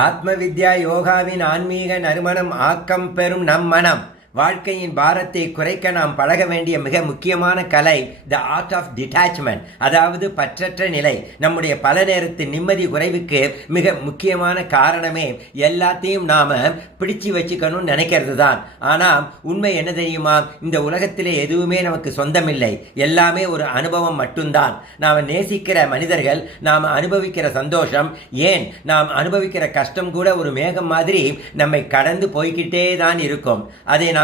ஆத்ம வித்யா யோகாவின் ஆன்மீக நறுமணம் ஆக்கம் பெறும் நம் மனம். வாழ்க்கையின் பாரத்தை குறைக்க நாம் பழக வேண்டிய மிக முக்கியமான கலை த ஆர்ட் ஆஃப் டிட்டாச்மெண்ட், அதாவது பற்றற்ற நிலை. நம்முடைய பல நேரத்து நிம்மதி குறைவுக்கு மிக முக்கியமான காரணமே எல்லாத்தையும் நாம் பிடிச்சு வச்சுக்கணும்னு நினைக்கிறது தான். ஆனால் உண்மை என்ன தெரியுமா? இந்த உலகத்திலே எதுவுமே நமக்கு சொந்தமில்லை, எல்லாமே ஒரு அனுபவம் மட்டும்தான். நாம் நேசிக்கிற மனிதர்கள், நாம் அனுபவிக்கிற சந்தோஷம், ஏன் நாம் அனுபவிக்கிற கஷ்டம் கூட ஒரு மேகம் மாதிரி நம்மை கடந்து போய்கிட்டே தான் இருக்கும். அதை நாம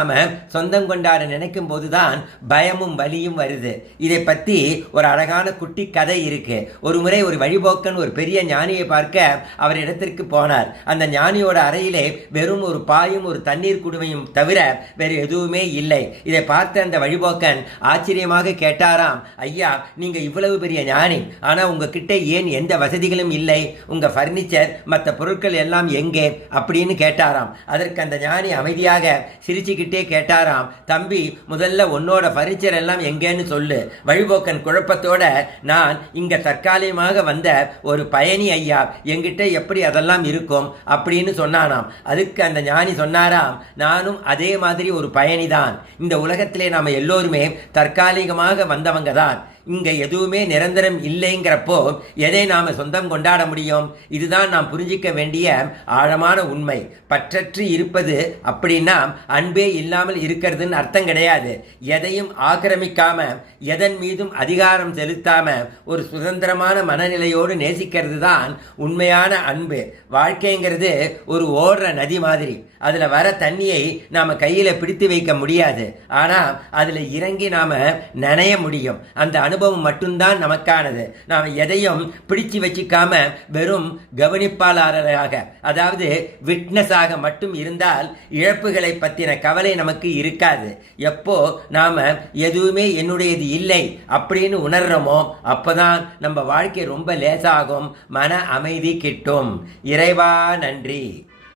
சொந்தம் கொண்டாட நினைக்கும் போதுதான் பயமும் வலியும் வருது. இதை பத்தி ஒரு அழகான குட்டி கதை இருக்கு. ஒரு முறை ஒரு வழிபோக்கன் ஒரு பெரிய ஞானியை பார்க்க அவர் இடத்திற்கு போனார். அந்த ஞானியோட அறையிலே வெறும் ஒரு பாயும் ஒரு தண்ணீர் குடுவையும் தவிர வேறு எதுவுமே இல்லை. இதை பார்த்த அந்த வழிபோக்கன் ஆச்சரியமாக கேட்டாராம், ஐயா, நீங்க இவ்வளவு பெரிய ஞானி, ஆனா உங்ககிட்ட ஏன் எந்த வசதிகளும் இல்லை? உங்க பர்னிச்சர் மற்ற பொருட்கள் எல்லாம் எங்கே அப்படின்னு கேட்டாராம். அதற்கு அந்த ஞானி அமைதியாக சிரிச்சுக்கிட்டே கேட்டாராம், தம்பி, முதல்ல உன்னோட பர்னிச்சர் எல்லாம் எங்கேன்னு சொல்லு. வழிபோக்கன் குழப்பத்தோட, நான் இங்க தற்காலிகமாக வந்த ஒரு பயணி ஐயா, என்கிட்ட எப்படி அதெல்லாம் இருக்கும் அப்படின்னு சொன்னானாம். அதுக்கு அந்த ஞானி சொன்னாராம், நானும் அதே மாதிரி ஒரு பயணிதான். இந்த உலகத்திலே நாம எல்லோருமே தற்காலிகமாக வந்தவங்க தான். இங்க எதுவுமே நிரந்தரம் இல்லைங்கிறப்போ எதை நாம சொந்தம் கொண்டாட முடியும்? இதுதான் நாம் புரிஞ்சிக்க வேண்டிய ஆழமான உண்மை. பற்றற்று இருப்பது அப்படின்னா அன்பே இல்லாமல் இருக்கிறதுன்னு அர்த்தம் கிடையாது. எதையும் ஆக்கிரமிக்காம, எதன் மீதும் அதிகாரம் செலுத்தாம ஒரு சுதந்திரமான மனநிலையோடு நேசிக்கிறது தான் உண்மையான அன்பு. வாழ்க்கைங்கிறது ஒரு ஓடுற நதி மாதிரி. அதுல வர தண்ணியை நாம கையில பிடித்து வைக்க முடியாது, ஆனா அதுல இறங்கி நாம நனைய முடியும். அந்த அனுபவம் மட்டும்தான் நமக்கானது. நாம் எதையும் பிடிச்சு வச்சுக்காம வெறும் கவனிப்பாளராக, அதாவது விட்னஸாக மட்டும் இருந்தால் இழப்புகளை பற்றின கவலை நமக்கு இருக்காது. எப்போ நாம எதுவுமே என்னுடையது இல்லை அப்படின்னு உணர்றோமோ அப்போதான் நம்ம வாழ்க்கை ரொம்ப லேசாகும், மன அமைதி கிட்டும். இறைவா நன்றி.